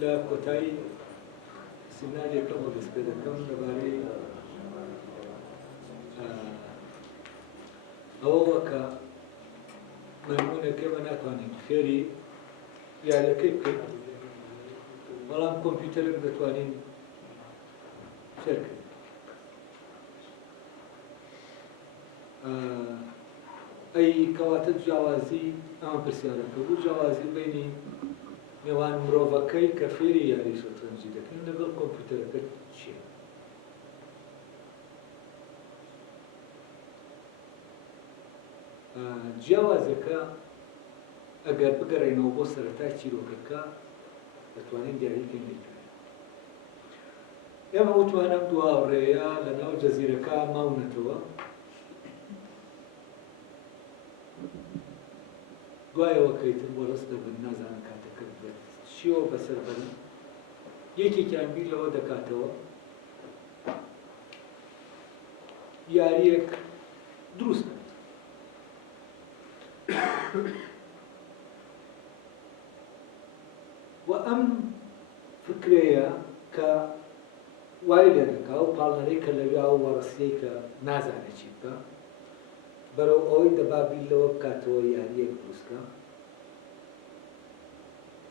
لە کۆتایی سیمینارێکەوە دەست پێ دەکەم لەبارەی ئەوەوە کە مەمونونەکەمە ناتوانین خێری یاریەکەی بکەین بەڵام کۆمپیوتەرێک دەتوانین فێرکەین. ئەی کەواتە جیاوازی ئەمە پرسیارەکە بوو، جیاوازی بینی نێوان مرۆڤەکەی کە فێری یاری شەترەنجی دەکەن لەگەڵ کۆمپیوتەرەکە چییە؟ جیاوازەکە ئەگەر بگەڕێنەوە بۆ سەرەتای چیرۆکەکە دەتوانین دیاریکەین لێکرێن. ئێمە وتوانم دو هاوڕێیە لەناو جەزیرەکە ماونەتەوە، دوایەوە کەیتر بۆ ڕست دەبن نازانن کاتەکە بێت چیەوە بەسەر بەرن، یەکێکیان بیر لەوە دەکاتەوە یاریەک دروست بێت. و ئەم فکرەیە کە وای لێ دەکا و پاڵنەرەی کە لەویا و وەڕستەی کە نازانێت چی بکە بەرەو ئەوەی دەبا بیر لەوە بکاتەوە یاریەک دروستکە.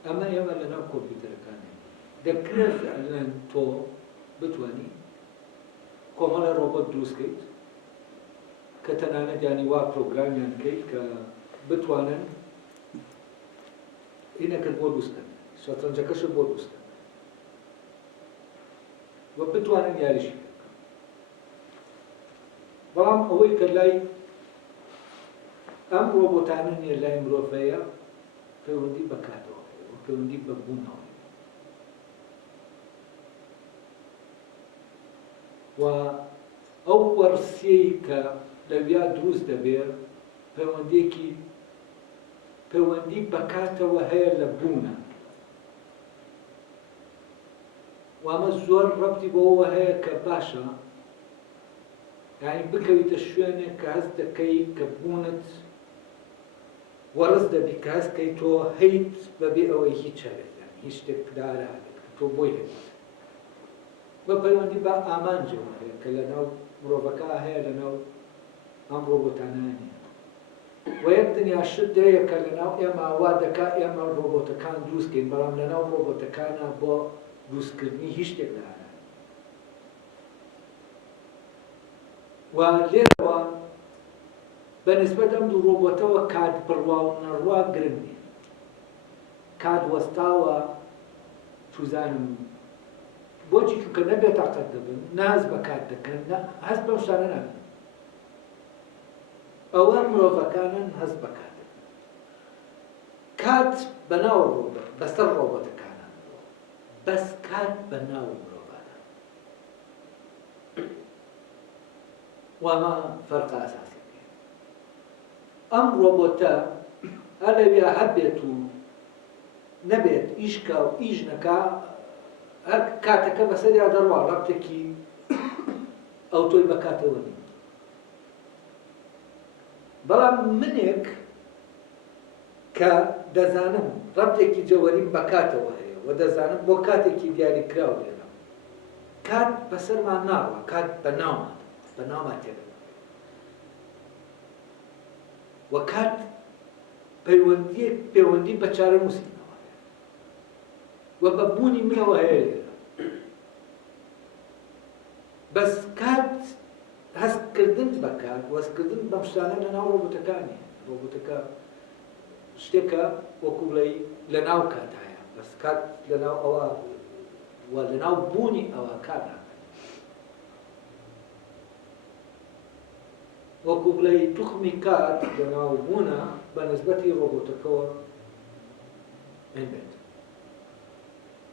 ئەمە ئێمە لەناو کۆمپیوتەرەکانێ دەکرێت فعلەن تۆ بتوانی کۆمەڵە ڕۆبۆت دروستکەیت کە تەنانەت یانی وا پرۆگرامیان بکەیت کە بتوانن هینەکەت بۆ دروستکەن، شەترەنجەکەشت بۆ دروستکەن و بتوانن یاریشی بکەن. بەڵام ئەوەی کە لای ئەم ڕۆبۆتانە نیە لای مرۆڤەیە پەیوەندی بەکاتەوە پەیوەندی بە بوونەوە و ئەو وەرسیەی کە لەویا دروست دەبێت پەیوەندی بەکاتەوە هەیە لە بوونە و ئەمە زۆر ڕەبتی بەوە هەیە کە باشە یعنی بکەویتە شوێنێک کە هەست دەکەی کە بوونت وەڕست دەبی کە هەستکەی تۆ هەیت بەبێ ئەوەی هیچ هەبێت هیچ شتێک دارە هەبێت کە تۆ بۆی هەبێت بە پەیوەندی بە ئامانجەوە هەیە کە لەناو مرۆڤەکە هەیە لەناو ئەم ڕۆبۆتانانیە و یەک دنیا شت هەیە کە لەناو ئێمە وا دەکا ئێمە ڕۆبۆتەکان دروستکەین بەڵام لەناو ڕۆبۆتەکانە بۆ دروستکردنی هیچ شتێک دارە و لێرەوە بەنسبەت ئەم دوو ڕۆبۆتەوە کات بڕوا و نەڕوا گرنگ نیە. کات وەستاوە توزانم بۆچی چونکە نەبێت تاقەت دەبن ناز بە کات دەکەن هەست بەم شتانە ناکەن. ئەوە مرۆڤەکانن هەست بە کات دەکەن. کات بەناو ڕۆبۆت بەسەر ڕۆبۆتەکانە بەس کات بەناو مرۆڤانە وامە فەرقە ئەساسی. ئەم ڕۆبۆتە هەر لەوێ هەبێت و نەبێت ئیشکە و ئیش نەکا هەر کاتەکە بەسەریا دەڕوا ڕەبتێکی ئەو تۆی بەکاتەوە نی. بەڵام منێک کە دەزانم ڕەبتێکی جەوەریم بەکاتەوە هەیە و دەزانم بۆ کاتێکی دیاریکراو لێنم کات بەسەرمان ناڕوا کات بەناومان تێدەبێت و کات پەیوەندی بە چارەنووسینەوە و بە بوونی منەوە هەیە لێرە. بەس کات هەستکردن بە کات وەستکردن بەم شتانە لەناو ڕۆبۆتەکانی ڕۆبۆتەکە شتێکە وەکو بڵێ لەناو کات هەیە بەس کات لەناو ئەوە و لەناو بوونی ئەوە کار ناکات. وەکو بڵێ توخمی کات لەناو بوونە بە نسبەتی ڕۆبۆتەکەەوە نبێت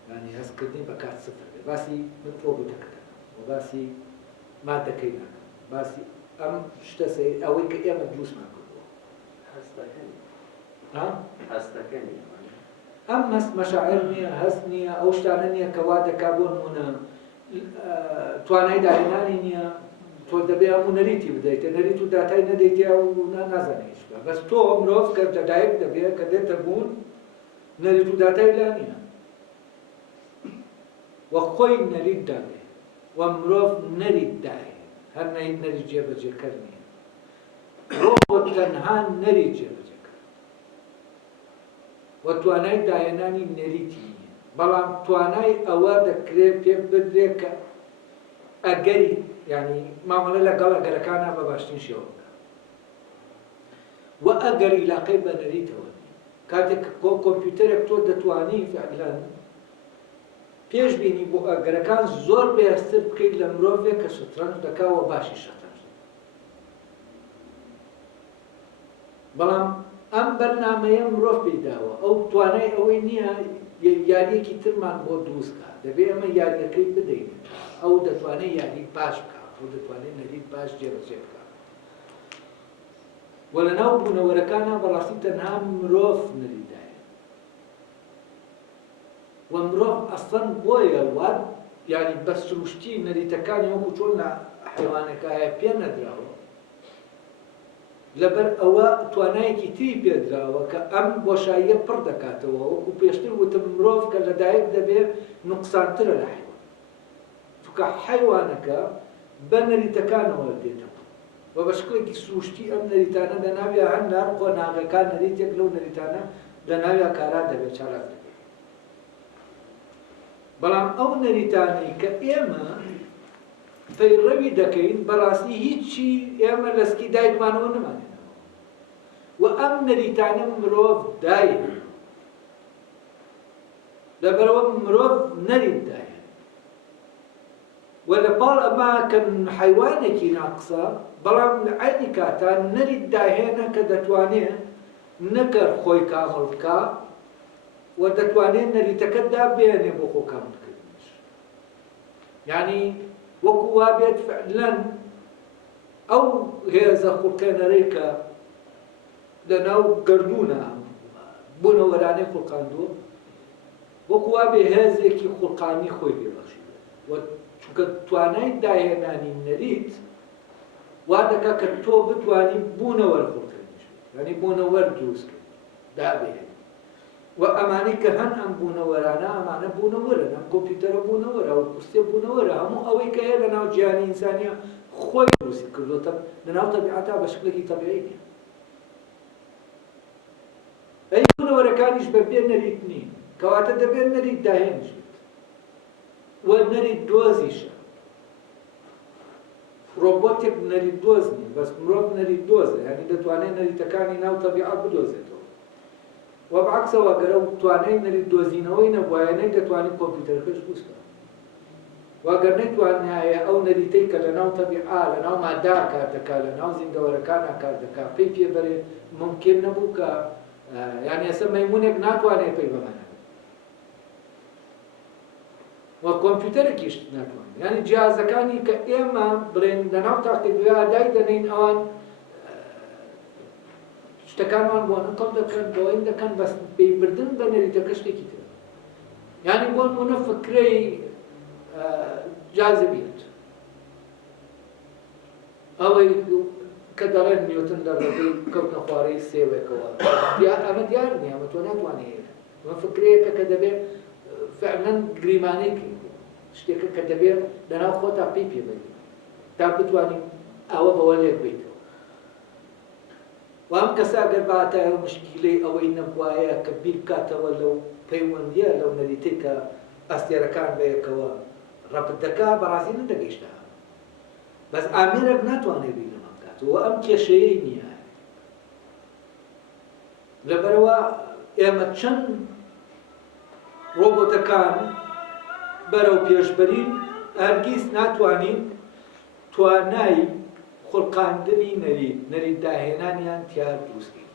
یعنی هەستکردنی بە کات سفر بێت. باسی من ڕۆبۆتەکە دەکەم و باسی مادەکەی ناکەم باسی ئەم شتە ئەوەی کە ئێمە دروستمان کردووە ئەم هەست مەشاعر نییە هەست نییە ئەو شتانە نییە کە وا دەکا بۆ نمونە توانای داهێنانی نییە تۆ دەبێ هەموو نەریتی بدەیتە نەریت و داتای نەدەیتیا و نازانێت بەس تۆ مرۆڤ کە دایک دەبێت کە دێتە بوون نەریت و داتای لا نییە وە خۆی نەرید دابێ و مرۆڤ نەرید داهێ هەر نەری جێبەجێکەر نییە ڕۆبۆت تەنها نەری جێبەجێکە و توانای داهێنانی نەریتی نییە بەڵام توانای ئەوە دەکرێت پێ بدرێ کە ئەگەری یعنی مامەڵە لەگەڵ ئەگەرەکانە بە باشترین شێوە بکە و ئەگەر عیلاقەی بە نەریتەوە کاتێک کۆمپیوتەرێک تۆ دەتوانی فعلەن پێش بینی بۆ ئەگەرەکان زۆر بێستر بکەیت لە مرۆڤێک کە شەترەنج دەکاوە باشی شەترەنج بەڵام ئەم بەرنامەیە مرۆڤ پێداوە ئەو توانای ئەوەی نییە یاریەکی ترمان بۆ دروستکە دەبێت ئەمە یاریەکەی بدەین ئەو دەتوانێت یاری باش بکات ئەو دەتوانێت نەرید باش جێبەجێ بکات و لەناو بوونەوەرەکانە بەڕاستی تەنها مرۆڤ نەریدایە و مرۆڤ ئەسڵەن بۆیە وات یعنی بە سروشتی نەریتەکانی وەکو چۆن لە حیوانەکە هەیە پێ نەدراوە لەبەر ئەوە توانایەکی تری پێدراوە کە ئەم بۆشاییە پڕ دەکاتەوە وەکو پێشتر وتم مرۆڤ کە لەدایک دەبێت نوقسانترە لە حیوان چونکە حیوانەکە بە نەریتەکانەوە دێتەوە و بە شکلێکی سروشتی ئەم نەریتانە لە ناویە هەر نار قۆناغەکان نەریتێک لەو نەریتانە لە ناویە کارا دەبێت چالاک دەبێت بەڵام ئەو نەریتانەی کە ئێمە پەیڕەوی دەکەین بەڕاستی هیچی ئێمە لەسکی دایکمانەوە نەمانێنەوە و ئەم نەریتانە مرۆڤ دایە لەبەرەوە مرۆڤ نەرید دایە و لە پاڵ ئەمە کە حیوانێکی ناقسە بەڵام لە عینی کاتا نەرید داهێنە کە دەتوانێت نەکەر خۆی کامڵ بکە و دەتوانێت نەریتەکە دابێنێ بۆ خۆ کاملکردنش یعنی وەکو وابێت فعلەن ئەو هێزە خوڵقێنەرەی کە لەناو گەردوونە بوونەوەرانەی خوڵقاندووە وەکو وابێ هێزێکی خوڵقانی خۆی پێبەخشیوێت و چونکە توانای داهێنانی نەریت وا دەکا کە تۆ بتوانی بوونەوەر خوڵقێنیش یعنی بوونەوەر دروستکرد دابێت و ئەمانەی کە هەن ئەم بوونەوەرانە ئەمانە بوونەوەرن ئەم کۆمپیوتەرە بوونەوەرە و پوستێ بوونەوەرە هەموو ئەوەی کە هەیە لەناو جیهانی ئینسانیە خۆی دروستی کردوتە لەناو تەبیعەتا بە شکلێکی تەبیعی نیە ئەی بوونەوەرەکانیش بەبێ نەریت نین کەواتە دەبێت نەریت داهێنش بێت و نەریت دۆزیشە ڕۆبۆتێک نەریت دۆز نیە بەس مرۆڤ نەریت دۆزە یعنی دەتوانێت نەریتەکانی ناو تەبیعەت بدۆزێتەوە و بەعکسەوە گەرە توانای نەریت دۆزینەوەی نەبوایەنەی دەتوانێت کۆمپیوتەرەکەش دروستکە واگەر نەیتوانایە ئەو نەریتەی کە لەناو تەبیعا لەناو مادا کار دەکات لەناو زیندەوەرەکانە کار دەکات پێی پێبەرێت ممکن نەبوو کە یعنی ئێستا مەیمونێک ناتوانێت پێی بەمانە و کۆمپیوتەرێکیش ناتوانێت یعنی جیهازەکانی کە ئێمە بڵێن لەناو تاقیکردنەوەی دای دەنین ئەوان شتەکانمان بۆ نەقڵ دەکەن بۆین دەکەن بەس پێیبردن بە نەریتەکە شتێکی ترە یعنی بۆ نمونە فکرەی جاذبیەت ئەوەی کە دەڵێن نیوتن لە ڕێگەی کەوتنە خوارەی سێوێکەوە ئەمە دیار نییە ئەمە تۆ ناتوانێت ئەمە فکرەیەکە کە دەبێت فعلەن گریمانەی شتێکە کە دەبێت لەناو خۆتا پێی پێبەری تا بتوانین ئەوە بەوە لێک بیتەوە و ئەم کەسا گەر باتایە مشکیلەی ئەوەی نەبوایە کە بیر بکاتەوە لەو پەیوەندیە لەو نەریتەی کە ئەستێرەکان بەیەکەوە ڕەبت دەکا بەڕاستی نەدەگەیشتا بەس ئامێرێک ناتوانێت بیر لەمە بکاتەوە ئەم کێشەیەی نییە لەبەرەوە ئێمە چەند ڕۆبۆتەکان بەرەو پێشبەرین هەرگیز ناتوانین توانای خوڵقاندنی نەریت داهێنانیان تیا دروستکەین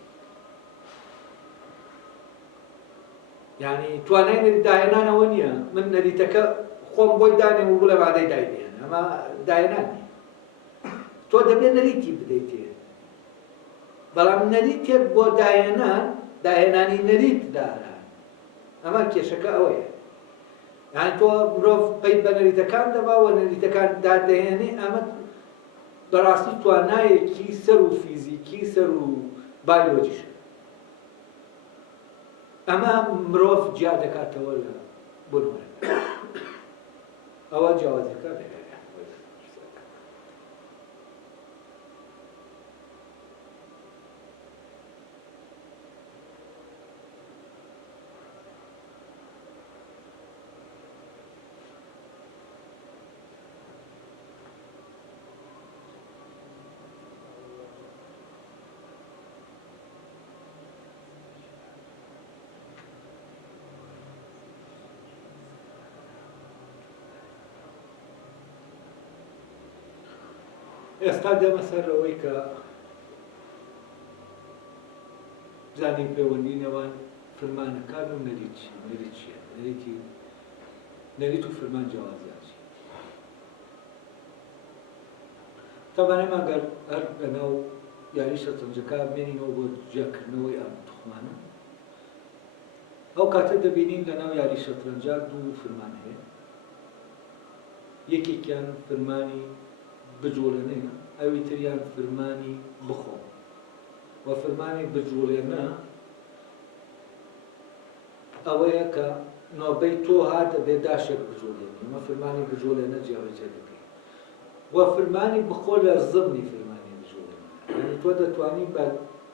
یعنی توانای نەریت داهێنانەوە نییە من نەریتەکە خۆم بۆی دانێم و لە بادەی دایبێن ئەمە داهێنان نیە تۆ دەبێت نەریتی بدەیتێ بەڵام نەریتێک بۆ داهێنانی نەریت دارە ئەمە کێشەکە ئەوەیە یعنی تۆ مرۆڤ پەید بە نەریتەکان دەباوە نەریتەکان دادەهێنێ ئەمە بەڕاستی توانایەکی سەر و فیزیکی سەر و بایۆلۆجیشە ئەمە مرۆڤ جیا دەکاتەوە لە بنوەرە ئەوە جیاوازەکە لێ ئێستا دەمە سەر ئەوەی کە بزانین پەیوەندی نێوان فرمانەکان و نەریت چییە؟ نەریت و فرمان جیاوازیان چییە؟ تەبەن ئێمە ئەگەر هەر لەناو یاری شەترەنجەکە بمێنینەوە بۆ جیاکردنەوەی ئەم توخمانە، ئەو کاتە دەبینین لەناو یاری شەترەنجە دوو فرمان هەیە. یەکێکیان فرمانی بجوڵێنەیە، ئەوی تریان فرمانی بخۆ. و فرمانی بجوڵێنە ئەوەیە کە نۆبەی تۆ هات دەبێ داشێک بجوڵێنی، ئەمە فرمانی بجوڵێنە جیاوازیە دەکەی. و فرمانی بخۆ لە زمنی فرمانی بجوڵێنە، یعنی تۆ دەتوانی بە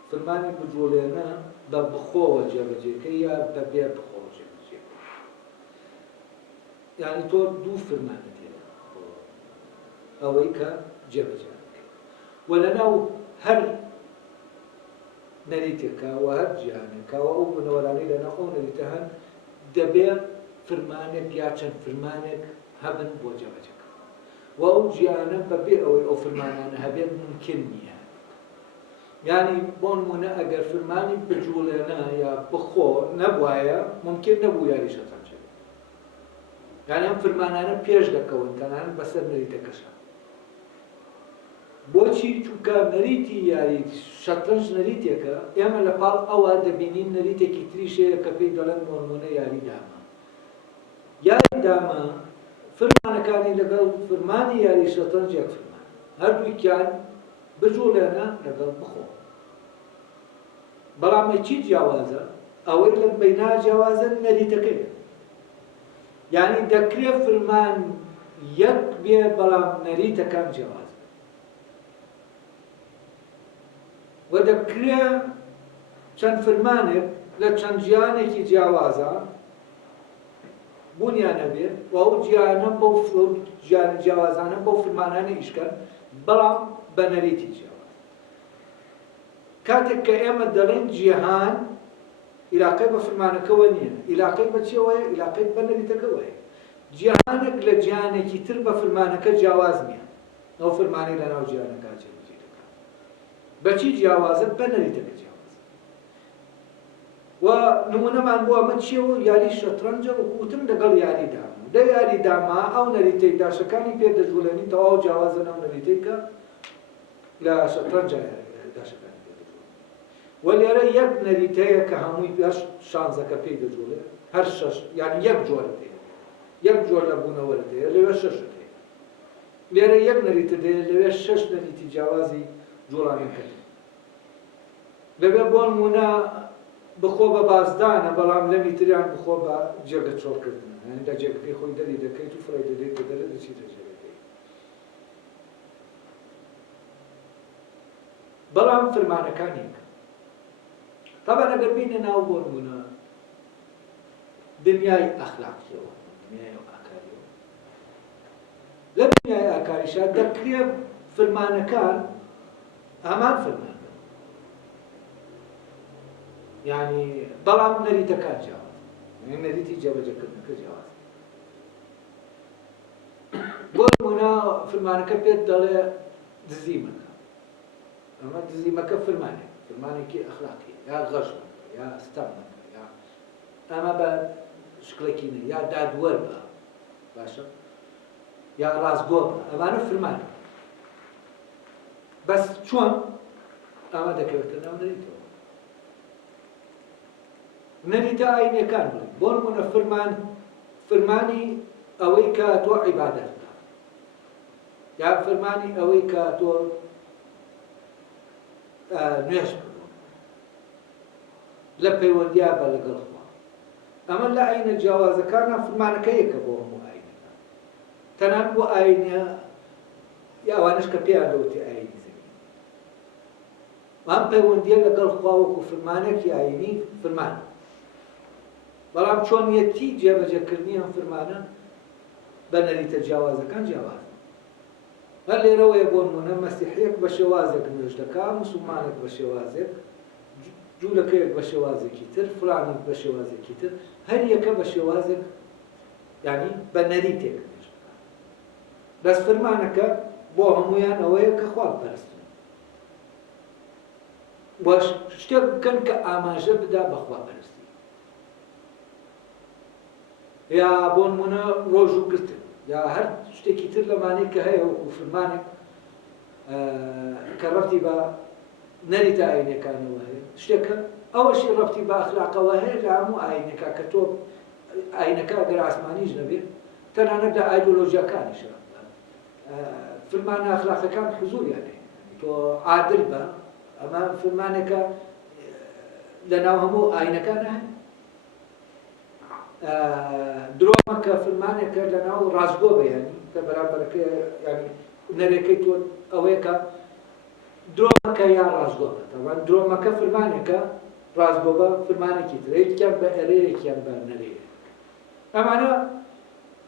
فرمانی بجوڵێنە بە بخۆوە جێبەجێکەی یا بە بێ بخۆوە جێبەجێکەی. یعنی تۆ دوو فرمانت هەیە ئەوەی کە جێبەجێ دەکەی. و لەناو هەر نەریتێکە و هەر جیهانێکە و ئەو بنەوەرانەی لەناو ئەو نەریتە هەن دەبێت فرمانێک یا چەند فرمانێک هەبن بۆ جێبەجێکە. و ئەو جیهانە بەبێ ئەوەی ئەو فرمانانە هەبێت ممکن نییە. یعنی بۆ نمونە ئەگەر فرمانی بجوڵێنە یا بخۆ نەبوایە ممکن نەبوو یاری شەترەنجە. یعنی ئەم فرمانانە پێش دەکەون تەنانەت بەسەر نەریتەکەشە. بۆچی؟ چونکە نەریتی یاری شەترەنج نەریتێکە، ئێمە لەپاڵ ئەوە دەبینین نەریتێکی تریشەیە کە پێی دەڵێن بۆ نمونە یاری دامە. یاری دامە فرمانەکانی لەگەڵ فرمانی یاری شەترەنج یەک فرمان، هەردووکیان بجوڵێنە لەگەڵ بخۆ. بەڵام چی جیاوازە؟ ئەوەی لە بەینا جیاوازە نەریتەکەیە. یعنی دەکرێت فرمان یەک بێ بەڵام نەریتەکان جیاوازە. و دەکرێت چەند فرمانێک لە چەند جیهانێکی جیاوازە بوونیانە بێت و ئەو جیهانە بەو جیاوازانە بەو فرمانانە ئیشکەن، بەڵام بە نەریتی جیاواز. کاتێک کە ئێمە دەڵێن جیهان، عیلاقەی بە فرمانەکەوە نییە، عیلاقەی بە چیەوەیە؟ عیلاقەی بە نەریتەکەوەیە. جیهانێک لە جیهانێکی تر بە فرمانەکە جیاواز نییە، ئەو فرمانەی لەناو جیهانەکە جێبەجێ دەکات. بەچی جیاوازە؟ بە نەریتەکە جیاواز. و نمونەمان بۆ ئەمە چیەوە؟ یاری شەترەنجە وتم لەگەڵ یاری داما. لە یاری داما ئەو نەریتەی داشەکانی پێ دەجوڵێنیتەوە ئەو جیاوازە ناو نەریتەی کە لە شەترەنجە داشەکانی پێ دەجوڵێنێت. و لێرە یەک نەریتەیە کە هەمووی پێش شانزەکە پێی دەجوڵێت، هەر شەش، یعنی یەک جۆرت هەیە، یەک جۆر لە بوونەوەرت هەیە، لەوێ شەشت هەیە. لێرە یەک نەریتت هەیە، لەوێ شەش نەریتی جیاوازی جوڵانەکەت. لەبێ بۆ نمونە بخۆ بە بازدانە، بەڵام لەمی تریان بخۆ بە جێگە چۆڵکردن، یعنی لە جێگەکەی خۆی دەری دەکەیت و فڕی دەدەیت کە دەرە دەچیتە جێگەکەی. بەڵام فرمانەکانێک طبعا ئەگەر بینە ناو بۆ نمونە دنیای ئەخلاقیەوە، دنیای ئاکاریەوە، لە دنیای ئاکاریشا دەکرێت فرمانەکان هەمان فرمان، یعنی بەڵام نەریتەکان جیاواز، نەریتی جێبەجێکردنەکە جیاواز. بۆ نمونە فرمانەکە پێت دەڵێ دزیمەکە، ئەمە دزیمەکە فرمانێک، فرمانێکی ئەخلاقی، یا غەشمەکە، یا ستەمەکە، یا ئەمە بە شکلێکی نە، یا دادوەر بە باشە، یا ڕاستگۆ بە، ئەمانە فرمانە. بەس چۆن ئەمە دەکەوێتە ناو نەریتەوە. نەریتە ئاینیەکان بڵێن، بۆ نمونە فرمانی ئەوەی کە تۆ عیبادەت بکە، یا فرمانی ئەوەی کە تۆ نوێژ بکە لە پەیوەندیا بە لەگەڵ خوا. ئەمە لە ئاینە جیاوازەکانە فرمانەکە یەکە بۆ هەموو ئاینەکان. تەنان بۆ ئاینە یاوانش کە پێیان دەوتی ئاینی زەوی ئەم پەیوەندیە لەگەڵ خوا وەکو فەرمانێکی ئاینی فەرمان بەڵام چۆنیەتی جێبەجێکردنی ئەم فەرمانە بە نەریتە جیاوازەکان جیاواز هەر لێرەوەیە بۆ نمونە مەسیحیەک بە شێوازێک نوێژ دەکات مسلمانێک بە شێوازێک جوولەکەیەک بە شێوازێکی تر فلانێک بە شێوازێکی تر هەر یەکە بە شێوازێک یعنی بە نەریتێک نوێژ دەکات بەس فەرمانەکە بۆ هەمویان ئەوەیە کە خوا بپەرستن باش شتێک بکەن کە ئاماژە بدا بە خواپەرستی یا بۆ نمونە ڕۆژ و گرتن یا هەر شتێکی تر لەمانەی کە هەیە وەکو فەرمانێک کە ڕەبتی بە نەریتە ئاینەکانەوە هەیە شتێکە ئەوەشی ڕەبتی بە ئەخلاقەوە هەیە لە هەموو ئاینەکە کە تۆ ئاینەکە ئەگەر ئاسمانیش نەبێت تەنانەت لە ئایدۆلۆژیاکانیشە فەرمانە ئەخلاقەکان حزوریان هەیە تۆ عادل بە ئەمە فەرمانێکە لە ناو هەموو ئاینەکان هەیە درۆمەکە فەرمانێکە لە ناو ڕازگۆ بەیانی کە بەرامبەرەکە ینی نەرێکەی تۆ ئەوەیە کە درۆمەکە یا ڕازگۆ بە تەوان درۆمەکە فەرمانێکە ڕازگۆ بە فەرمانێکی تر یەکیان بە ئەرەیەکیان بە نەرەیە ئەمانە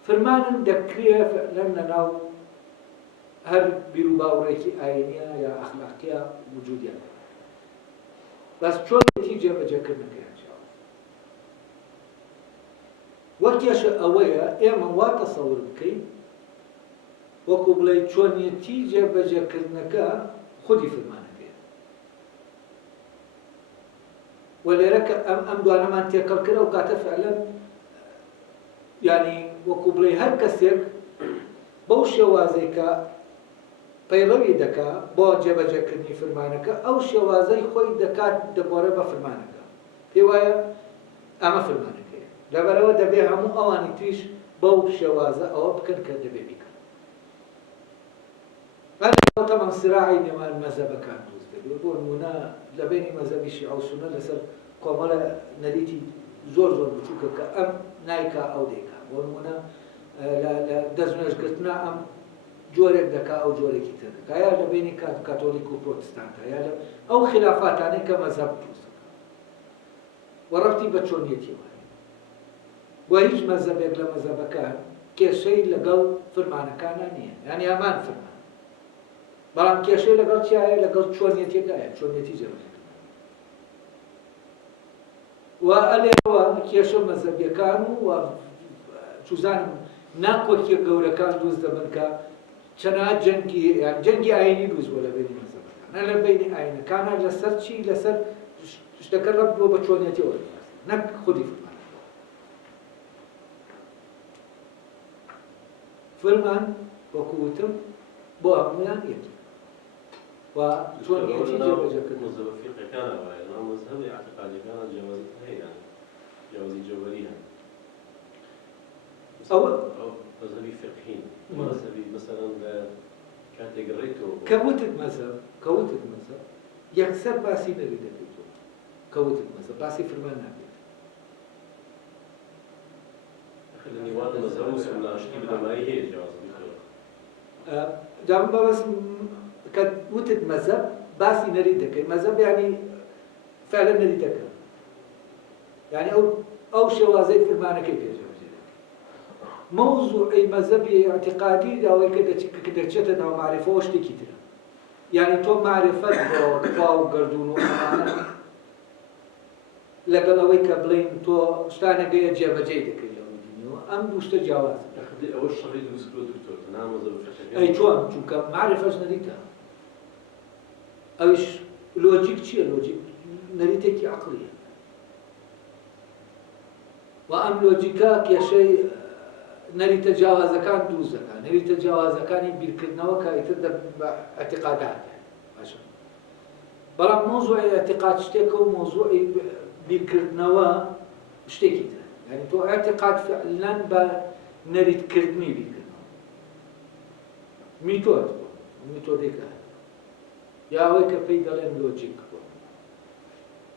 فەرمانن دەکرێت لەم لە ناو هەر بیر و باوڕێکی ئاینیە یا ئەخلاقیە وجودیان بەس چۆنێتی جێبەجێکردنەکەیان وەکیشە ئەوەیە ئێمە وا تەسەور بکەین وەکو بڵێ چۆنیەتی جێبەجێکردنەکە خودی فەرمانەکەیە و لێرە کە ئەم دوانەمان تێکەڵ کرد ئەو کاتە فعلەن ینی وەکو بڵێ هەر کەسێک بەو شێوازەی کە پەیڕەوی دەکات بۆ جێبەجێکردنی فەرمانەکە ئەو شێوازەی خۆی دەکات دەبۆرە بە فەرمانەکە پێی وایە ئەمە فەرمانەکەیە لەبەرەوە دەبێ هەموو ئەوانی تریش بەو شێوازە ئەوە بکەن کە دەبێ بیکەن تەمان سراعی نێوان مەزهبەکان دروست دەبێت بۆ نمونە لە بینی مەزهبی شیعە و سونە لەسەر کۆمەڵە نەریتی زۆر زۆر بچووکە کە ئەم نایکا ئەو دەیکا بۆ نمونە لە دەستنوێژگرتنا ئەم جۆرێک دەکا ئەو جۆرێکی تر دەکا یا لە بینی کاتۆلیک و پرۆتستانتە یا ئەو خلافاتانەی کە مەزهب دروست دەکات و ڕەبتی بە چۆنیەتی وایە بۆ هیچ مەزهبێک لە مەزهبەکان کێشەی لەگەڵ فەرمانەکانە نییە یعنی هەمان فەرمان بەڵام کێشەی لەگەڵ چیایە لەگەڵ چۆنیەتیەکەیە چۆنیەتی جێبەجێکردن و ئەلێەوە کێشە مەزهبیەکان و چوزانم ناکۆکیە گەورەکان دروست دەبن کە چەنە جەنگی ئاینی دروست بۆ لە بینی مەزهبەکان نە لە بینی ئاینەکانە لەسەر چی لەسەر شتەکە ڕەب بۆ بە چۆنیەتیەوە نەک خودی فەرمان وەکو وتم بۆ هەموویان یەکی و چۆنیەتی جێبەجێکردن مەزهبە فیقهەکانە وایە مەزهبی اعتقادیەکانە جیاوازی هەیە جیاوازی جەوهەری هەن ئەوە مەزهبی فقهین مەزهبی مەسەڵەن لە کاتێک ڕێیتەوە کەوتت مەزهب یەکسەر باسی نەبێ دەکەیتەوە کەوتت مەزهب باسی فەرمان نابێت لە نێوان مەزهب و سناشتی بەدەمایی هەیە جیاوازی جام بەس کە وتت مەزهب باسی نەری دەکەی مەزهب یعنی فعلا نەری دەکەن یعنی ئەو شێوازەی فەرمانەکەی پێجێبەجێ دەکەی مەوزوعی مەزهبی اعتقادی ئەوەی کە دەچێتە ناو معرفەوە شتێکی ترە یعنی تۆ معرفەت بۆ خوا و گەردوون و ئەمانە لەگەڵ ئەوەی کە بڵین تۆ شتانەکەیە جێبەجێ دەکەی لەوەی دینیەوە ئەم دوو شتە جیاوازە ئەوە شەڕی دروست کرد دکتۆر تەنها مەزهب فقهەکان ئەی چۆن چونکە معرفەش نەریتە ئەویش لۆجیک چییە لۆجیک نەریتێکی عەقلیە و ئەم لۆجیکە کێشەی نەریتە جیاوازەکان دروست دەکات نەریتە جیاوازەکانی بیرکردنەوە کە ئیتر بە ئەعتیقادات باشە بەڵام مۆزوعی ئەعتیقاد شتێکە و مۆزوعی بیرکردنەوە شتێکی ترە یعنی تۆ ئەعتیقاد فعلەن بە نەریتکردنی بیرکردنەوە میتۆد میتۆدێکە یا ئەوەی کە پێی دەڵێن لۆجیک بۆ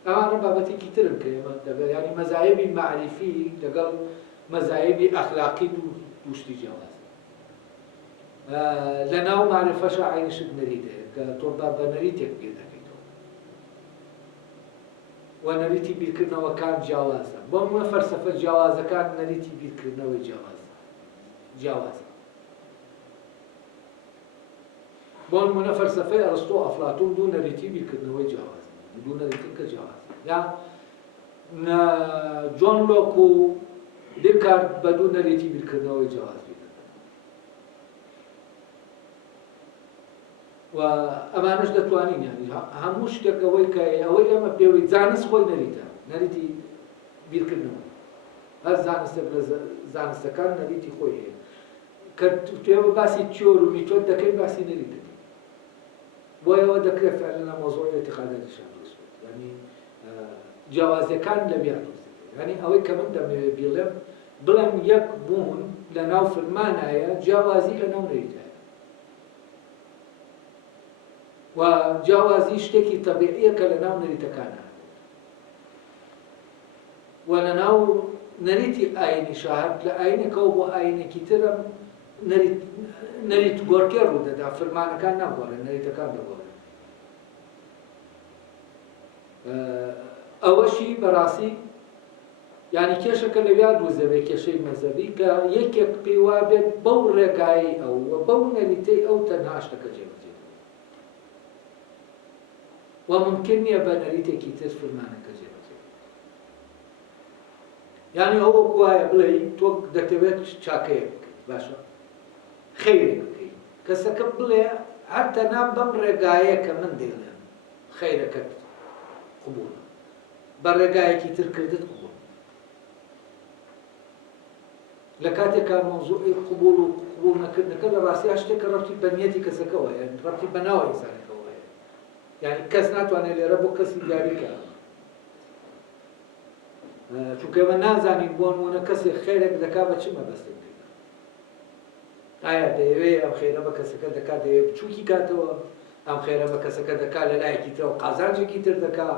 ئەوانە بابەتێکی ترن کە ئێمە دەبێت ینی مەزایبی معرفی لەگەڵ مەزایبی ئەخلاقی دوو شتی جیاوازە لەناو معرفەشە عینشت نەریتەیە کە تۆ بە نەریتێک پێ دەکەیتەوە و نەریتی بیرکردنەوەکان جیاوازە بۆ نمونە فەلسەفە جیاوازەکان نەریتی بیرکردنەوەی جیاوازە بۆ نمونە فەلسەفەی ئەرسطۆ ئەفلاتون دوو نەریتی بیرکردنەوەی جیاوازە دوو نەریتی کە جیاوازە یا جۆن لۆک و دێکارت بە دوو نەریتی بیرکردنەوەی جیاواز و ئەمانش دەتوانین یانی هەموو شتێک ئەوەی کە ئەوەی ئێمە پێوەی زانست خۆی نەریتە نەریتی بیرکردنەوە هەر زانستێک لە زانستەکان نەریتی خۆی هەیە کە توێوە باسی تیۆر و میتۆد دەکەین باسی نەریت دەکەین بۆی ئەوە دەکرێت فعلەن مۆزوعی اعتقاداتیشان دروست بێت یعنی جیاوازیەکان لە بیان دروست دەکەین یعنی ئەوەی کە من دەمەوێت بڵێم یەک بوون لە ناو فرمانایە جیاوازی لە ناو نەریتایە و جیاوازی شتێکی تەبیعیە کە لە ناو نەریتەکانە و لە ناو نەریتی ئاینی شاهد لە ئاینێکەوە بۆ ئاینێکی ترە نەریت گۆڕکێ ڕوو دەدا فرمانەکان ناگۆڕێن نەریتەکان دەگۆڕێن ئەوەشی بەڕاستی یعنی کێشەکە لەویا دروزەوێت کێشەی مەزەبی کە یەکێک پێی وا بێت بەو ڕێگایی ئەو بەو نەریتەی ئەو تەنها شتەکە جێبەجێ و ممکن نییە بە نەریتێکی تر فرمانەکە جێبەجێ یعنی ئەو وەکو وایە بڵێ تۆ دەتەوێت چاکەیە بکەیت باشە خەیرێک بکەیت کەسەکە بڵێ هەر تەنها بەم ڕێگایە کە من دێڵێم خەیرەکەت قبوڵە بە ڕێگایەکی تر کردت قبوڵ لە کاتێکا مۆزوعی قبوڵ و قبوڵ نەکردنەکە لە ڕاستی شتێکە ڕەبتی بە نیەتی کەسەکەوە یعنی ڕەبتی بە ناوە ئینسانەکەوە هەیە یعنی کەس ناتوانێت لێرە بۆ کەسی دیاریکە چونکە ئێمە نازانین بۆ نمونە کەسێک خێرێک دەکا بە چی مەبەستێک دێت ئایا دەیەوێت ئەم خێرە بە کەسەکە دەکات دەیەوێت بچووکی کاتەوە ئەم خێرە بە کەسەکە دەکا لە لایەکی ترەوە قازانجێکی تر دەکا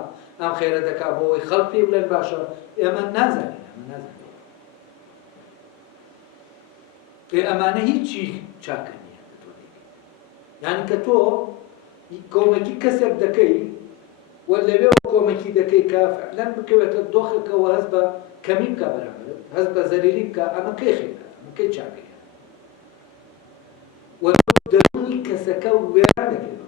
ئەم خێرە دەکا بۆ ئەوەی خەڵک پێ بڵێن باشە ئێمە نازانین ئەمانە هیچی چاکە نییە یعنی کە تۆ کۆمەکی کەسێک دەکەی و لەوێ کۆمەکی دەکەی کە فعلەن بکەوێتە دۆخێکەوە هەست بە کەمی بکە بەرامبەرت هەست بە زەریری بکە ئەمە کەی خێرە ئەمە کەی چاکەیە و تۆ دەرونی کەسەکە وێران دەکەیت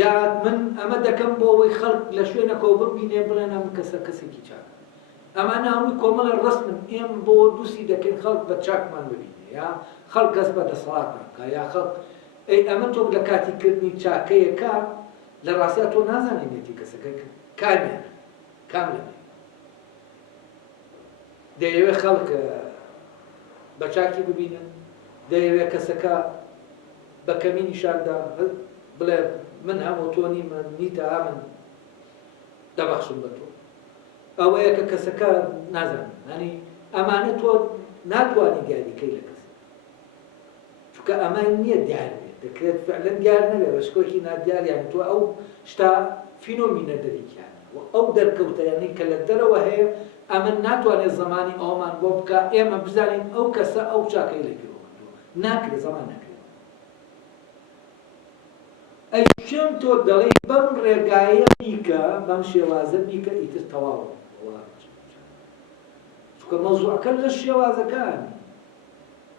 یا من ئەمە دەکەم بۆ ئەوەی خەڵک لە شوێنەکەوە ببینێ بڵێن ئەم کەسە کەسێکی چاکە ئەمانە هەمووی کۆمەڵە ڕسمن ئێمە بۆ دووسی دەکەین خەڵک بە چاکمان ببینێ یا خەڵک کەس بە دەسەڵات ناکە یا خەڵک ئەمە تۆ لە کاتیکردنی چاکەیەکە لە ڕاستیا تۆ نازانی نێتی کەسەکە کامیانە کام لەبێ دەیەوێت خەڵک بە چاکی ببینن دەیەوێت کەسەکە بە کەمی نیشاندا بڵێ من هەموو تۆ نیمە نیتە من دەبەخشم بە تۆ ئەوەیە کە کەسەکە نازانن ینی ئەمانە تۆ ناتوانی دیاریکەی لە کەس چونکە ئەمان نییە دیار بێت دەکرێت فعلەن دیار نەبێت بە شکۆکی نادیار یان تۆ ئەو شتا فینۆمینە دەریکیان ئەو دەرکەوتەیانی کە لە دەرەوە هەیە ئەمە ناتوانێت زمانی ئەومان بۆ بکە ئێمە بزانین ئەو کەسە ئەو چاکەی لەگیرەوە ناکرێت زەمان ناکرێت ئەی چێم تۆ دەڵێ بەم ڕێگایە بیکە بەم شێوازە بیکە ئیتر تەواوە چونکە مەوزوعەکە لە شێوازەکانی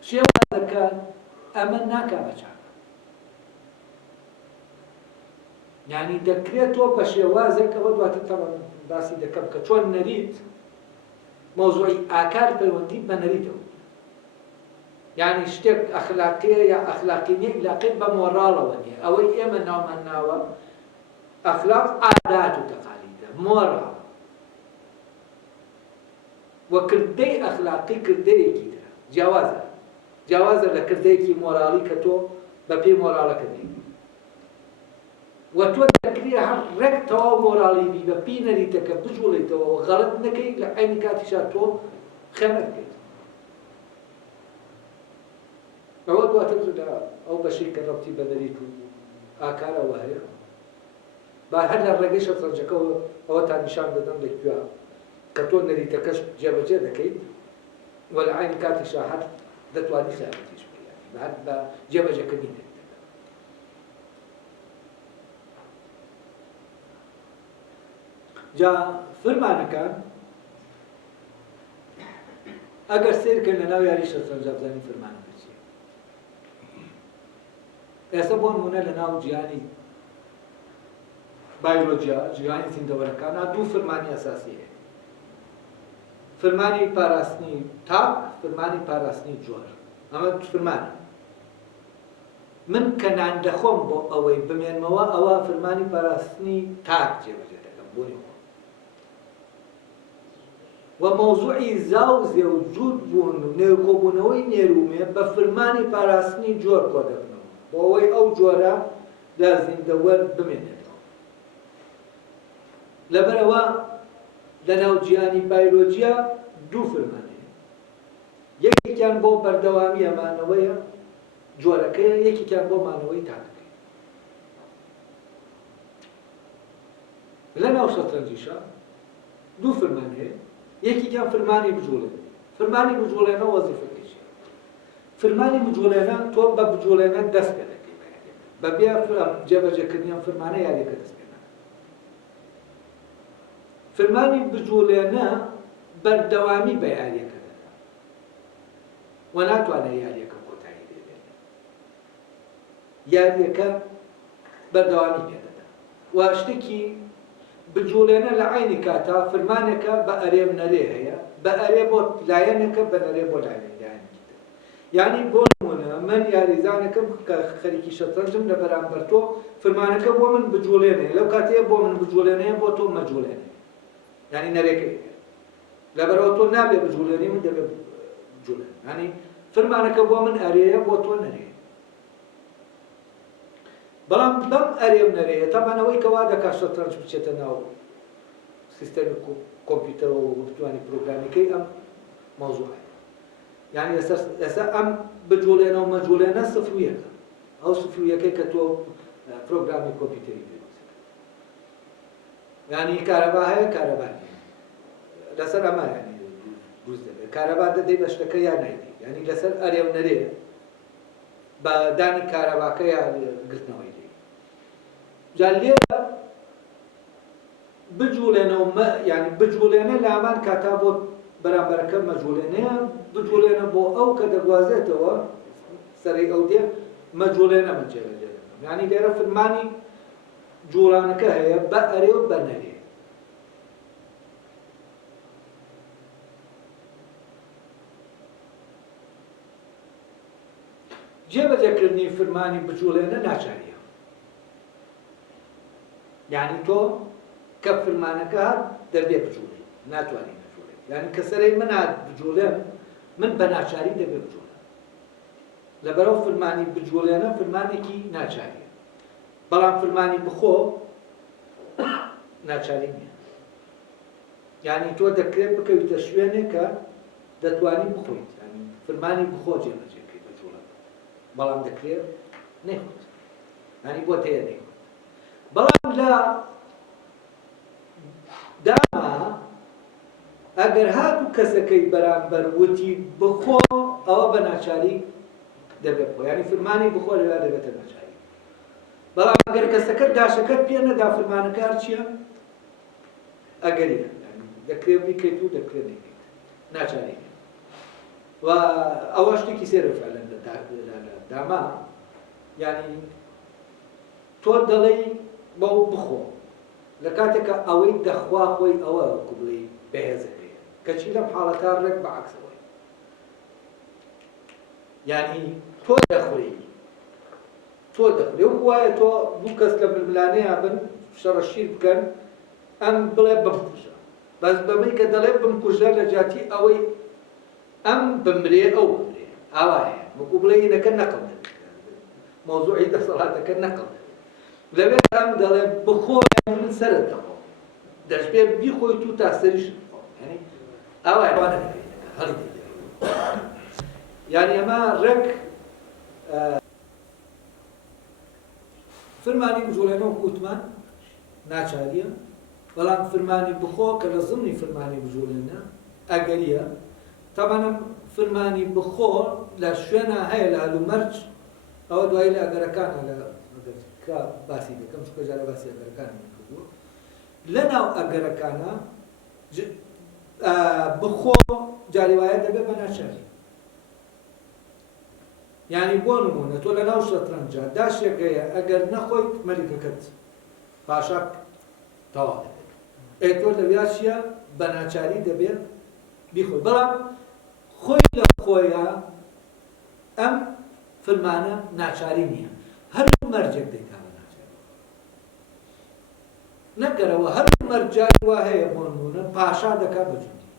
شێوازەکان ئەمە ناکا بە چاکە یعنی دەکرێت تۆ بە شێوازێک ئەوە دواتر تەواو باسی دەکەم کە چۆن نەریت مەوزوعی ئاکار پەیوەندی بە نەریتەوە یعنی شتێک ئەخلاقیە یا ئەخلاقی نییە علاقەی بە مۆڕاڵەوە نییە ئەوەی ئێمە ناومان ناوە ئەخلاق عادات و تەقالیدە مۆڕاڵ و کردەی ئەخلاقی کردەیەکی ترە جیاوازە لە کردەیەکی مۆراڵی کە تۆ بە پێی مۆراڵەکە دەی و تۆ دەکرێت هەر ڕێک تەواو مۆراڵی بی بە پێی نەریتەکە بجوڵێتەوە و غەڵەت نەکەی لە عینی کاتیشا تۆ خێمە بکەیت ئەوە دواتر ئەو بەشەی کە ڕەبتی بە نەریت و ئاکارەوە هەیە با هەر لە ڕێگەی شەترەنجەکەەوە ئەوە تا نیشان دەدەم لەکوێ کە تۆ نەریتەکەش جێبەجێ دەکەیت وەلعین کاتی شاحەت دەتوانی خیانەتیش بکەی بعد بە جێبەجێکردنی دێت جا فرمانەکان ئەگەر سیرکردن لە ناو یاری شەترەنج بزانین فرمانە بچێت ئێستا بۆ نمونە لە ناو جیهانی بایۆلۆجیا جیهانی زیندەوەرەکانە دوو فرمانی ئەساسی هەیە فرمانی پاراستنی تاک فرمانی پاراستنی جۆر ئەمە فرمانە من کە نان دەخۆم بۆ ئەوەی بمێنمەوە ئەوە فرمانی پاراستنی تاک جێبەجێ دەکەم بۆنی خۆم و مۆزوعی زاوزێ و جوود بوون و نێرکۆبوونەوەی نێرومێ بە فرمانی پاراستنی جۆر کۆ دەبنەوە بۆ ئەوەی ئەو جۆرە لە زیندەوەر بمێنێتەوە لەبەرەوە لە ناو جیهانی بایۆلۆجیا دوو فرمانەیە یەکێکیان بۆ بەردەوامی ئەمانەوەیە جۆرەکەیە یەکێکیان بۆ مانەوەی تاکەکەی لە ناو شەترەنجیشە دوو فرمان هەیە یەکێکیان فرمانی بجوڵێ فرمانی بجوڵێنە وەزیفەکەی چییە فرمانی بجوڵێنە تۆ بە بجوڵێنە دەست پێ دەکەی بە بێ جێبەجێکردنیان فرمانە یاریەکە دەست پێ ناکەی فرمانی بجوڵێنە بەردەوامی بە یاریەکە دەدا و ناتوانێت یاریەکە کۆتایی دێت یاریەکە بەردەوامی پێ دەدا و شتێکی بجوڵێنە لە عینی کاتا فرمانێکە بە ئەرێم نەرێ هەیە بە ئەرێ بۆ لایەنێکە بە نەرێ بۆ لایەنێکی یعنی بۆ نمونە من یاریزانەکەم کە خەریکی شەترەنجم لە بەرامبەر تۆ فرمانەکە بۆ من بجوڵێنێ لەو کاتەیە بۆ من بجوڵێنەیە بۆ تۆ مەجوڵێنێ یعنی نەرێکەی لەبەرەوە تۆ نابێ بجوڵێنی من دەبێ بجوڵێن یعنی فرمانەکە بۆ من ئەرێیە بۆ تۆ نەرێ بەڵام بەم ئەرێم نەرێیە تەمانەوەی کەوا دەکا شەترەنج بچێتە ناو سیستەمی کۆمپیوتەرەوە و بتوانی پرۆگرامیکەی ئەم مۆزوعە یعنی ئێستا ئەم بجوڵێنە و مەجوڵێنە سفرویەکە ئەو سفرویەکەی کە تۆ پرۆگرامی کۆمپیوتەری پێویست یعنی کارەبا هەیە کارەبا نییە لەسەر ئەمە یعنی دروست دەبێت کارەبا دەدەی بە شتەکە یان نایدی یعنی لەسەر ئەرێم نەرێ بە دانی کارەباکە یا گرتنەوەی دێ جا لێرە بجوڵێنە و یعنی بجوڵێنە لە ئەمان کاتا بۆ بەرامبەرەکە مەجوڵێنەیە بجوڵێنە بۆ ئەو کە دەگوازێتەوە سەرەی ئەو دێ مەجوڵێنە من جێبەجێ دەکەم یعنی لێرە فرمانی جوڵانەکە هەیە بە ئەرێ و بە نەرێ جێبەجێکردنی فرمانی بجوڵێنە ناچاریە یعنی تۆ کە فرمانەکە هات دەبێ بجوڵێ ناتوانێت یعنی کە سەرەی من هات بجوڵێن من بە ناچاری دەبێ بجوڵێن لەبەرەو فرمانی بجوڵێنە فرمانێکی ناچاریە بەڵام فرمانی بخۆ ناچاری نییە یعنی تۆ دەکرێت بکەویتە شوێنێک کە دەتوانی بخۆیت یعنی فرمانی بخۆ جێبەجێکەی بجوڵێن بەڵام دەکرێت نەیخۆت یعنی بۆ تەیە نەیخۆت بەڵام لە داما ئەگەر هاتوو کەسەکەی بەرامبەر وتی بخۆ ئەوە بە ناچاری دەبێت بۆ یعنی فرمانی بخۆ لەوێ دەبێتە ناچاری بەڵام ئەگەر کەسەکەت داشەکەت پێ نەدا فرمانەکە هەرچییە ئەگەریە دەکرێت بیکەیت و دەکرێت نەکەیت ناچاری و ئەوە شتێکی سێرەفە لە داما یعنی تۆ دەڵێی بەو بخۆ لە کاتێکە ئەوەی دەخوا خۆی ئەوە کوبڵی بەهێزەکەیە کەچی لەم حاڵەتە ڕێک بەعەکسەوەی یعنی تۆ دەخوێی وایە تۆ دوو کەس لە ململانەیە بن شەڕەشیر بکەن ئەم بڵێ بمکوژە بەس بەمەی کە دەڵێ بمکوژە لە جاتی ئەوەی ئەم بمرێ ئەو بمرێ ئاوایە وەکو بڵێ ئینەکە نەقڵ دەبێت مۆزوعی دەسەڵاتەکە نەقڵ لەبێت ئەم دەڵێ بخۆ من سەرت دەخۆ دەشبێ بیخۆی تو تا سەریش بخۆ یعنی ئاوایە وانە هەڵی یعنی ئەمە ڕێک فرمانی بجوڵێنە و کوتمان ناچاریە بەڵام فرمانی بخۆ کە لە زمنی فرمانی بجوڵێنە ئەگەریە تەمەنم فرمانی بخۆ لە شوێنە هەیە لە هەلومەرج ئەوە دوایی لە ئەگەرەکانە لە باسی دەکەم چکە جارە باسی ئەگەرەکانە کردووە لە ناو ئەگەرەکانە بخۆ جاریوایە دەبێت بە ناچاری یعنی بۆ نمونە تۆ لە ناو شەترەنجە داشێکەیە ئەگەر نەخۆیت مەلیکەکەت پاشاک تەواو دەبێت تۆ لەویا چیە بە ناچاری دەبێت بیخۆی بەڵام خۆی لە خۆیە ئەم فرمانە ناچاری نییە هەردوو مەرجێک دەیکا بە ناچاری نەگەرەوە هەردوو مەرجای وا هەیە بۆ نمونە پاشا دەکا بەجوندی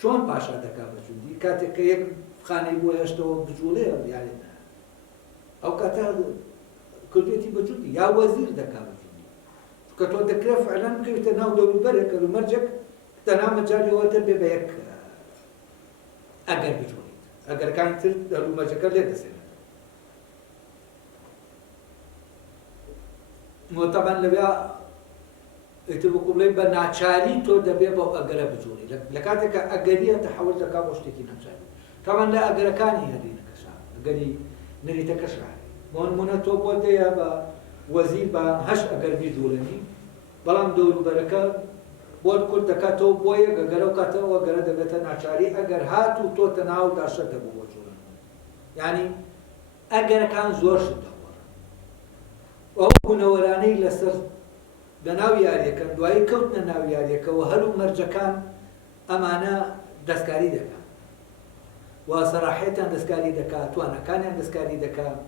چۆن پاشا دەکا بەجوندی کاتێک کە یەک خانەی بۆ هێشتەوە بجوڵەیە یاری ئەو کاتە کردوێتی بەجوندی یا وەزیر دەکا بەجوندی کە تۆ دەکرێت فعلەن بکەوێتە ناو دەوروبەرێک هەلومەرجێک تەنها مەجالیەوە دەبێ بە یەک ئەگەر بجوڵیت ئەگەرەکانی تر هەلومەرجەکە لێ دەسێنێت مۆتەبەن لەوێ ئیتر وەکو بڵێ بە ناچاری تۆ دەبێ بەو ئەگەرە بجوڵی لە کاتێککە ئەگەریە تەحەول دەکا بۆ شتێکی ناچاری تاوان لە ئەگەرەکانی هەرینەکەشا ئەگەری نەریتەکەشا بۆ نمونە تۆ بۆ دەیە بە وەزیر بە 8 ئەگەر بیجوڵێنی بەڵام دەوروبەرەکە بۆت کورد دەکاتەوە بۆ یەک ئەگەرە و کاتەوە ئەگەرە دەبێتە ناچاری ئەگەر هات و تۆتە ناو داشە دەبوو بۆ جوڵن یعنی ئەگەرەکان زۆر شت دەخۆڕن ئەو بوونەوەرانەی لەسەر لە ناو یاریەکە دوایی کەوتنە ناو یاریەکەەوە هەلوو مەرجەکان ئەمانە دەستکاری دەکات و سەراحەتیان دەستکاری دەکات توانەکانیان دەستکاری دەکات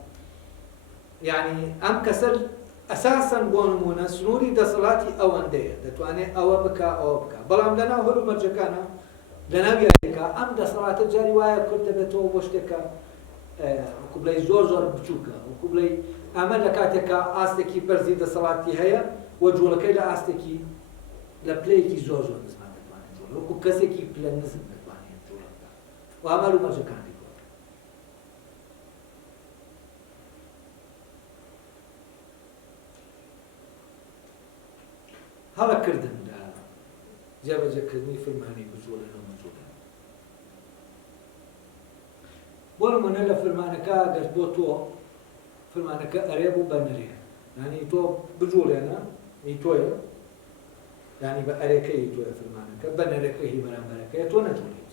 یعنی ئەم کەسە ئەساسەن بۆ نمونە سنووری دەسەڵاتی ئەوەندەیە دەتوانێت ئەوە بکە ئەوە بکە بەڵام لە ناو هەلوو مەرجەکانە لە ناو یاریەکە ئەم دەسەڵاتە جاری وایە کورد دەبێتەوە بۆ شتێکە وەکو بڵێ زۆر زۆر بچووکە وەکو بڵێ ئەمە لە کاتێکە ئاستێکی بەرزی دەسەڵاتی هەیە و جوڵەکەی لە ئاستێکی لە پلەیەکی زۆر زۆر نزمان دەتوانێت جوڵ وەکو کەسێکی پلە نزم دەتوانێت جوڵە بکات و ئەمە هەلوو مەرجەکانی هەڵەکردن لە جێبەجێکردنی فرمانی بجوڵێن و مەجوڵێن بۆ نمونە لە فرمانەکە ئەگەر بۆ تۆ فرمانەکە ئەرێ بوو بە نرێ یعنی تۆ بجوڵێنە هی تۆیە یعنی بە ئەرێکەی تۆیە فرمانەکە بە نەرێکەی بەرامبەرەکەی تۆ نەجوڵیت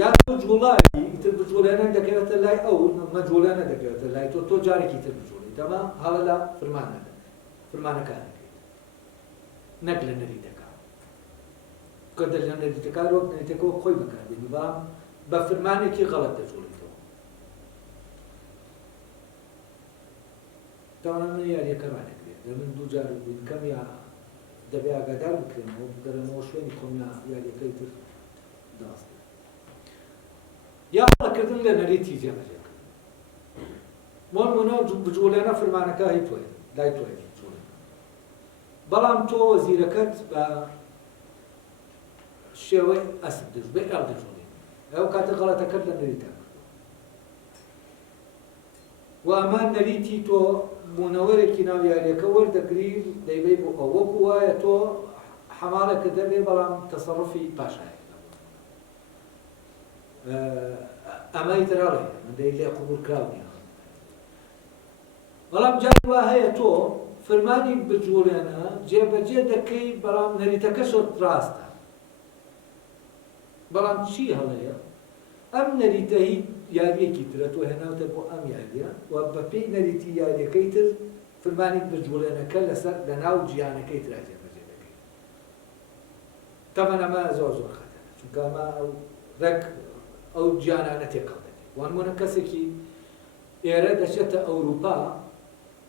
یا تۆ جوڵایی ئیتر بجوڵێنە دەکەوێتە لای ئەو مەجوڵێنە دەکەوێتە لای تۆ جارێکی تر بجوڵیت ئەمە هەڵە لە فرمانەکان نەک لە نەریتەکە کە لە نەریتەکە وەک نەریتەکەەوە خۆی بەکاردێنی بەڵام بە فرمانێکی غەڵەت دەجوڵیتەوە تاوانە یاریەکە ڕانەکرێت لە من دوو جار بووین کەم یا دەبێ ئاگادار بکرێنەوە بگەرەمەوە شوێنی خۆم یاریەکەی تر داست یا هەڵەکردن لە نەریتی جێبەجێکردن بۆ نمونە بجوڵێنە فرمانەکە هی تۆیە لای تۆیە بەڵام تۆ وەزیرەکەت بە شێوەی ئەسب دەست بێ ئەو دەجوڵێن ئەو کاتە غەڵەتەکەت لە نەریتە و ئەمە نەریتی تۆ بوونەوەرێکی ناو یاریەکە وەردەگری دەیبەی بۆ ئەو وەکو وایە تۆ حەماڵێکە دەبێ بەڵام تەسەڕوفی پاشایە ئەمەی تراڵێ من دەی لێ قبول کراونیە بەڵام جاری وا هەیە تۆ فرمانی بجوڵێنە جێبەجێ دەکەی بەڵام نەریتەکەشت ڕاستە بەڵام چی هەڵەیە ئەم نەریتە هی یاریەکی ترە تۆ هێناوتە بۆ ئەم یاریە و بە پێی نەریتی یاریەکەی تر فرمانی بجوڵێنەکە لەسەر لە ناو جیانەکەی ترا جێبەجێ دەکەی تەمەن ئەمە زۆر زۆر خەتەرە چونکە ئەمە ڕێک ئەو جیانانە تێکەڵ دەکەی وانمونە کەسێکی ئێرە دەچێتە ئەوروپا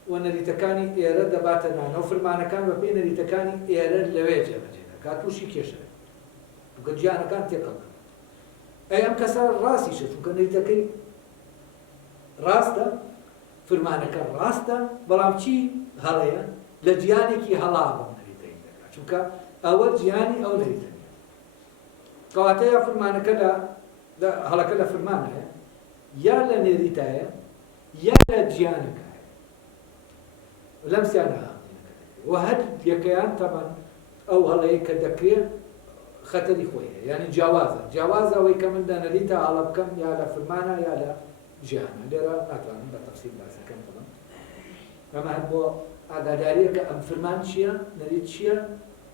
و نەریتەکانی ئێرە دەباتە نانە و فرمانەکان بە پێی نەریتەکانی ئێرە لەوێ جێبەجێ دەکات تووشی کێشە چونکە جیانەکان تێکەڵ دەکەن ئەی ئەم کەسە ڕاستیشە چونکە نەریتەکەی ڕاستە فرمانەکە ڕاستە بەڵام چی هەڵەیە لە جیانێکی هەڵا بەم نەریتەی دەکات چونکە ئەوە جیانی ئەو نەریتە نیە کەواتە یا فرمانەکە لە هەڵەکە لە فرمانەیە یا لە نێریتایە یا لە جیانەکە لەم سیانە و هەر یەکەیان تەمەن ئەو هەڵەیە کە دەکرێت خەتەری خۆی هەیە یعنی جیاوازە ئەوەی کە من دەنەریتە ئاڵە بکەم یا لە فرمانە یا لە ژیانە لێرە ناتوانم بە تەفسیل باسەکەم بڵم ئەمە هەر بۆ ئاگاداریە کە ئەم فرمان چییە نەریت چییە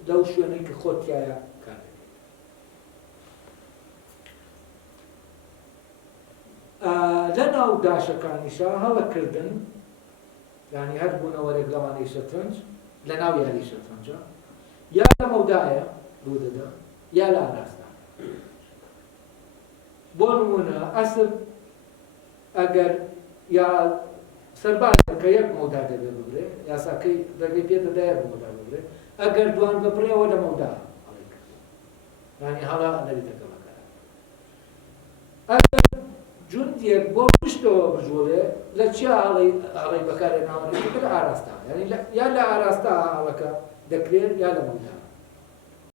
لەو شوێنەی کە خۆت تایە کار لە ناو داشەکانیشە هەڵەکردن یعنی هەر بوونەوەرێک لەوانەی شەترەنج لە ناو یاری شەترەنجە یا لە مەودایە ڕوو دەدا یا لە ئاراستە بۆ نمونە ئەسب ئەگەر یا سەربازە کە یەک مەودا دەبێت ببرێ یاساکەی ڕێگەی پێدەدا یەک مەودا ببرێ ئەگەر دوان بپڕێەوە لە مەودا یعنی هەڵا نەریتەکە بەکار ئەگەر جوندێک بۆ پشتەوە بژۆڵێ لە چی هەڵەی بەکارهێناوە لە ئاراستا یعنی یا لە ئاراستا هەڵەکە دەکرێت یا لە مەودا